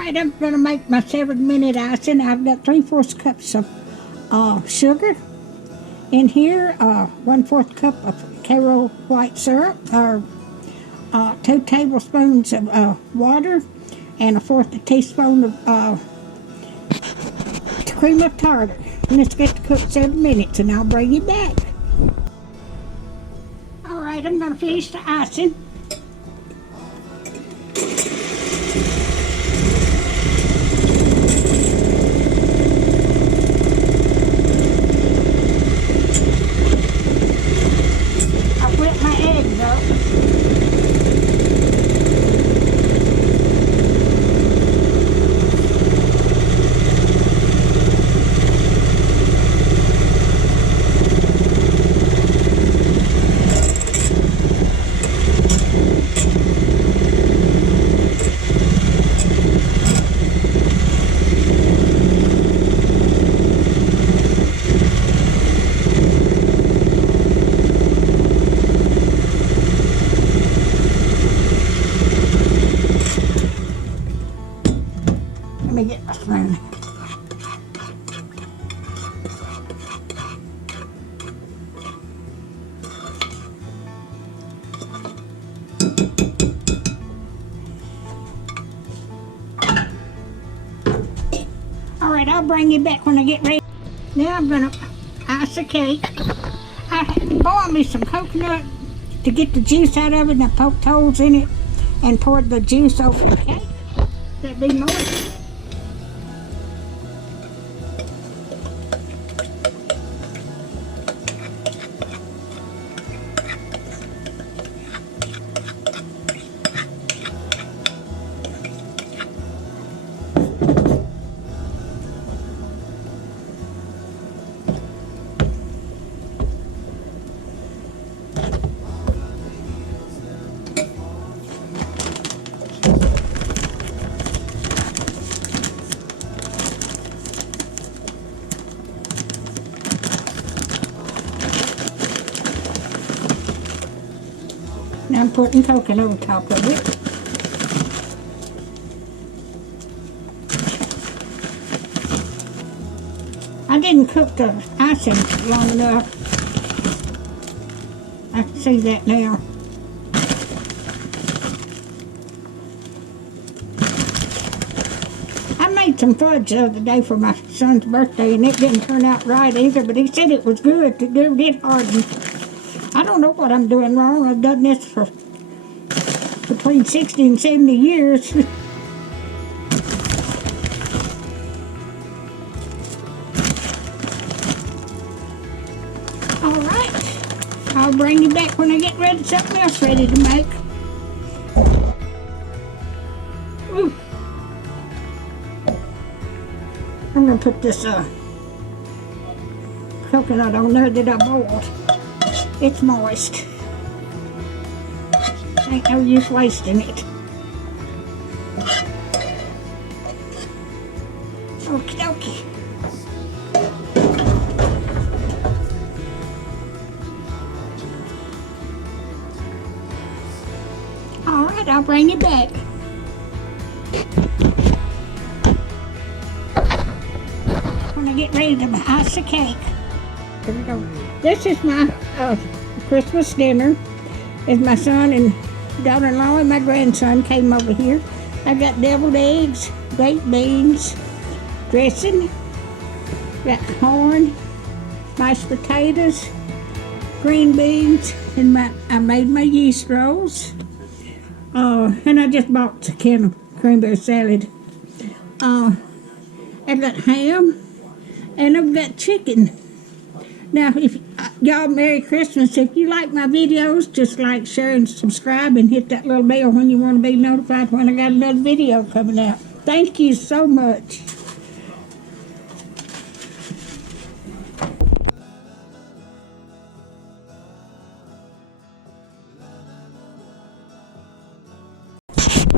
right, I'm going to make my 7-minute icing. I've got 3/4 cups of sugar in here, 1/4 cup of Karo white syrup, or 2 tablespoons of water, and 1/4 teaspoon of cream of tartar. And let's get to cook 7 minutes, and I'll bring you back. All right, I'm going to finish the icing. I'll whip my eggs up. Let me get my spoon. All right, I'll bring you back when I get ready. Now I'm gonna ice the cake. I boiled me some coconut to get the juice out of it, and I poked holes in it and poured the juice over the cake. That'd be moist. Now I'm putting coconut on top of it. I didn't cook the icing long enough. I can see that now. I made some fudge the other day for my son's birthday, and it didn't turn out right either, but he said it was good. It did harden. I don't know what I'm doing wrong. I've done this for between 60 and 70 years. All right, I'll bring you back when I get ready, something else ready to make. Ooh. I'm gonna put this coconut on there that I boiled. It's moist. Ain't no use wasting it. Okie dokie. All right, I'll bring you back. When I get ready to ice the cake. Here we go. This is my Christmas dinner. It's my son and daughter-in-law and my grandson came over here. I got deviled eggs, baked beans, dressing, got corn, mashed potatoes, green beans, and I made my yeast rolls. And I just bought a can of cranberry salad. I've got ham, and I've got chicken. Now, if y'all, Merry Christmas. If you like my videos, just like, share, and subscribe, and hit that little bell when you want to be notified when I got another video coming out. Thank you so much.